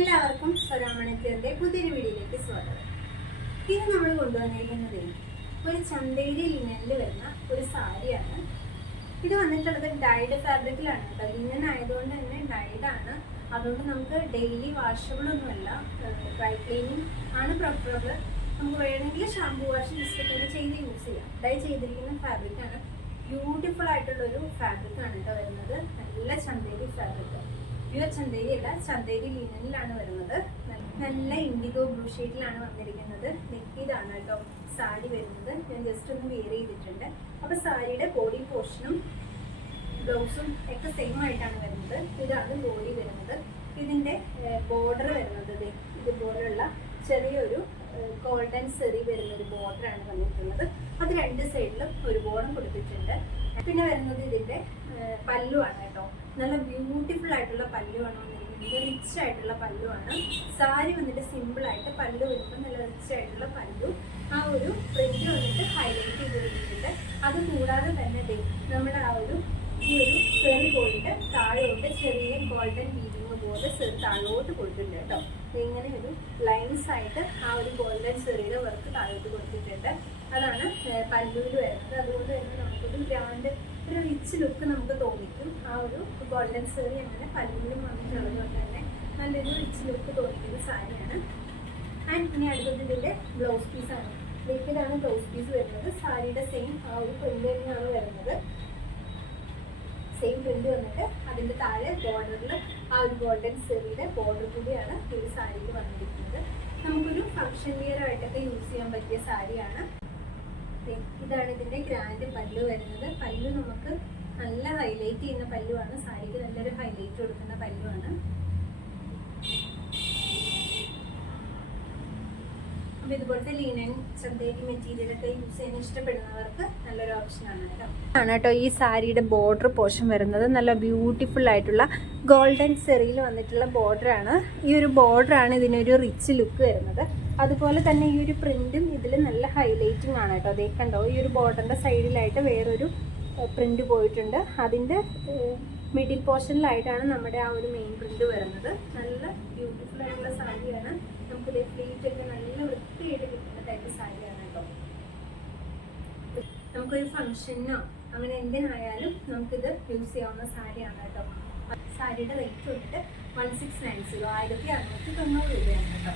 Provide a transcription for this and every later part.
എല്ലാവർക്കും സ്വരാമണിക്കറിന്റെ പുതിയൊരു വീഡിയോയിലേക്ക് സ്വാഗതം. ഇത് നമ്മൾ കൊണ്ടുവന്നിരിക്കുന്നത് ഒരു ചന്തേരി ലിനനിൽ വരുന്ന ഒരു സാരിയാണ്. ഇത് വന്നിട്ടുള്ളത് ഡൈഡ് ഫാബ്രിക്കിലാണ് കേട്ടോ. ലിനൻ ആയതുകൊണ്ട് തന്നെ ഡൈഡാണ്. അതുകൊണ്ട് നമുക്ക് ഡെയിലി വാഷബിൾ ഒന്നുമല്ല, ഡ്രൈ ക്ലീനിങ് ആണ് പ്രിഫറബിൾ. നമുക്ക് വേണമെങ്കിൽ ഷാമ്പൂ വാഷ് ജസ്റ്റ് ചെയ്ത് യൂസ് ചെയ്യാം. ഡൈ ചെയ്തിരിക്കുന്ന ഫാബ്രിക്കാണ്. ബ്യൂട്ടിഫുൾ ആയിട്ടുള്ളൊരു ഫാബ്രിക്കാണ് കേട്ടോ വരുന്നത്. നല്ല ചന്തേരി ഫാബ്രിക്, പ്യുവർ ചന്തേരി അല്ല, ചന്തേരി ലിനനിലാണ് വരുന്നത്. നല്ല ഇൻഡിഗോ ബ്ലൂ ഷെയ്ഡിലാണ് വന്നിരിക്കുന്നത്. ഇതാണ് കേട്ടോ സാരി വരുന്നത്. ഞാൻ ജസ്റ്റ് ഒന്ന് വെയർ ചെയ്തിട്ടുണ്ട്. അപ്പോൾ സാരിയുടെ ബോഡി പോർഷനും ബ്ലൗസും ഒക്കെ സെയിം ആയിട്ടാണ് വരുന്നത്. ഇതാണ് ബോഡി വരുന്നത്. ഇതിൻ്റെ ബോർഡർ വരുന്നത് ഇതുപോലുള്ള ചെറിയൊരു ഗോൾഡൻ സെറി വരുന്നൊരു ബോർഡറാണ് വന്നിട്ടുള്ളത്. അത് രണ്ട് സൈഡിലും ഒരു ബോർഡർ കൊടുത്തിട്ടുണ്ട്. പിന്നെ വരുന്നത് ഇതിൻ്റെ പല്ലുവാണ് കേട്ടോ. നല്ല ബ്യൂട്ടിഫുൾ ആയിട്ടുള്ള പല്ലുവാണ് വന്നിരിക്കുന്നത്. റിച്ച് ആയിട്ടുള്ള പല്ലുവാണ്. സാരി വന്നിട്ട് സിമ്പിൾ ആയിട്ട് പല്ലു വരുമ്പോൾ നല്ല റിച്ച് ആയിട്ടുള്ള പല്ലു. ആ ഒരു പ്രിന്റ് വന്നിട്ട് ഹൈലൈറ്റ് ചെയ്ത് വെച്ചിട്ടുണ്ട്. അത് കൂടാതെ തന്നെ നമ്മുടെ ആ ഒരു ഈ ഒരു സെറി പോയിട്ട് താഴോട്ട് ചെറിയ ഗോൾഡൻ വീവിങ് പോലെ താഴോട്ട് കൊടുത്തിട്ടുണ്ട് കേട്ടോ. ഇങ്ങനെ ഒരു ലൈൻസ് ആയിട്ട് ആ ഒരു ഗോൾഡൻ സെറിയുടെ വർക്ക് താഴോട്ട് കൊടുത്തിട്ടുണ്ട്. അതാണ് പല്ലുവിൽ വരുന്നത്. അതുകൊണ്ട് തന്നെ നമുക്കൊരു ഗ്രാൻഡ് ഒരു റിച്ച് ലുക്ക് നമുക്ക് തോന്നിക്കും. ആ ഒരു ഗോൾഡൻ സെറി അങ്ങനെ പല്ലുവിലും വന്നിട്ടുള്ളത് കൊണ്ട് തന്നെ നല്ലൊരു റിച്ച് ലുക്ക് തോന്നിക്കുന്ന സാരിയാണ്. ആൻഡ് ഇനി അടുത്തത് ഇതിൻ്റെ ബ്ലൗസ് പീസാണ്. ഇതാണ് ബ്ലൗസ് പീസ് വരുന്നത്. സാരിയുടെ സെയിം ആ ഒരു പ്രിന്റ് തന്നെയാണ് വരുന്നത്. സെയിം പ്രിന്റ് വന്നിട്ട് അതിൻ്റെ താഴെ ബോർഡറിൽ ആ ഒരു ഗോൾഡൻ സെറിയുടെ ബോർഡർ കൂടിയാണ് ഈ സാരിയിൽ വന്നിരിക്കുന്നത്. നമുക്കൊരു ഫംഗ്ഷൻ വിയർ ആയിട്ടൊക്കെ യൂസ് ചെയ്യാൻ പറ്റിയ സാരിയാണ്. ഇതാണ് ഇതിൻ്റെ ഗ്രാൻഡ് പല്ലു വരുന്നത്. പല്ലു നമുക്ക് നല്ല ഹൈലൈറ്റ് ചെയ്യുന്ന പല്ലുവാണ്. സാരിക്ക് നല്ലൊരു ഹൈലൈറ്റ് കൊടുക്കുന്ന പല്ലുവാണ്. അപ്പോൾ ഇതുപോലത്തെ ലീനൻ ചന്തേരി മെറ്റീരിയലൊക്കെ യൂസ് ചെയ്യാൻ ഇഷ്ടപ്പെടുന്നവർക്ക് നല്ലൊരു ഓപ്ഷനാണ് കേട്ടോ. ഈ സാരിയുടെ ബോർഡർ പോർഷൻ വരുന്നത് നല്ല ബ്യൂട്ടിഫുൾ ആയിട്ടുള്ള ഗോൾഡൻ സെറിയിൽ വന്നിട്ടുള്ള ബോർഡറാണ്. ഈ ഒരു ബോർഡറാണ് ഇതിനൊരു റിച്ച് ലുക്ക് വരുന്നത്. അതുപോലെ തന്നെ ഈ ഒരു പ്രിന്റും ഇതിൽ നല്ല ഹൈലൈറ്റിംഗ് ആണ് കേട്ടോ. അതേ കണ്ടോ, ഈ ഒരു ബോർഡറിൻ്റെ സൈഡിലായിട്ട് വേറൊരു പ്രിന്റ് പോയിട്ടുണ്ട്. അതിൻ്റെ മിഡിൽ പോർഷനിലായിട്ടാണ് നമ്മുടെ ആ ഒരു മെയിൻ പ്രിന്റ് വരുന്നത്. നല്ല ബ്യൂട്ടിഫുൾ ആയിട്ടുള്ള സാരിയാണ്. നമുക്കിത് ഫ്ലീറ്റ് ഒക്കെ നല്ല വൃത്തിയായിട്ട് കിട്ടുന്ന ടൈപ്പ് സാരിയാണ് കേട്ടോ. നമുക്കൊരു ഫംഗ്ഷനോ അങ്ങനെ എന്തിനായാലും നമുക്കിത് യൂസ് ചെയ്യാവുന്ന സാരിയാണ് കേട്ടോ. സാരിയുടെ റേറ്റ് വന്നിട്ട് 1690 1690 രൂപയാണ് കേട്ടോ.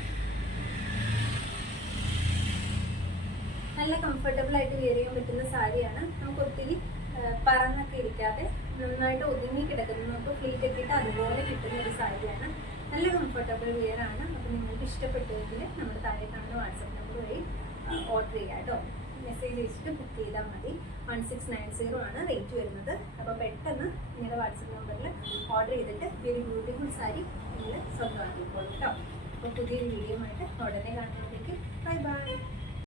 നല്ല കംഫർട്ടബിൾ ആയിട്ട് വെയർ ചെയ്യാൻ പറ്റുന്ന സാരിയാണ്. നമുക്ക് ഒത്തിരി പറന്നൊക്കെ ഇരിക്കാതെ നന്നായിട്ട് ഒതുങ്ങി കിടക്കുന്നു. നമുക്ക് ഫ്ലീറ്റ് ഒക്കെ ഇട്ട് അതുപോലെ കിട്ടുന്ന ഒരു സാരിയാണ്. നല്ല കംഫർട്ടബിൾ വെയർ ആണ്. അപ്പോൾ നിങ്ങൾക്ക് ഇഷ്ടപ്പെട്ടെങ്കിൽ നമ്മുടെ താഴെ കാണുന്ന വാട്സപ്പ് നമ്പർ വഴി ഓർഡർ ചെയ്യാം കേട്ടോ. മെസ്സേജ് അയച്ചിട്ട് ബുക്ക് ചെയ്താൽ മതി. 1690 ആണ് റേറ്റ് വരുന്നത്. അപ്പോൾ പെട്ടെന്ന് നിങ്ങളുടെ വാട്സപ്പ് നമ്പറിൽ ഓർഡർ ചെയ്തിട്ട് ഈ ഒരു ബ്യൂട്ടിഫുൾ സാരി നിങ്ങൾ സ്വന്തമാക്കിക്കോളൂ കേട്ടോ. അപ്പോൾ പുതിയൊരു വീഡിയോ ആയിട്ട് ഉടനെ കാണുന്നതിലേക്ക് ബൈ ബൈ.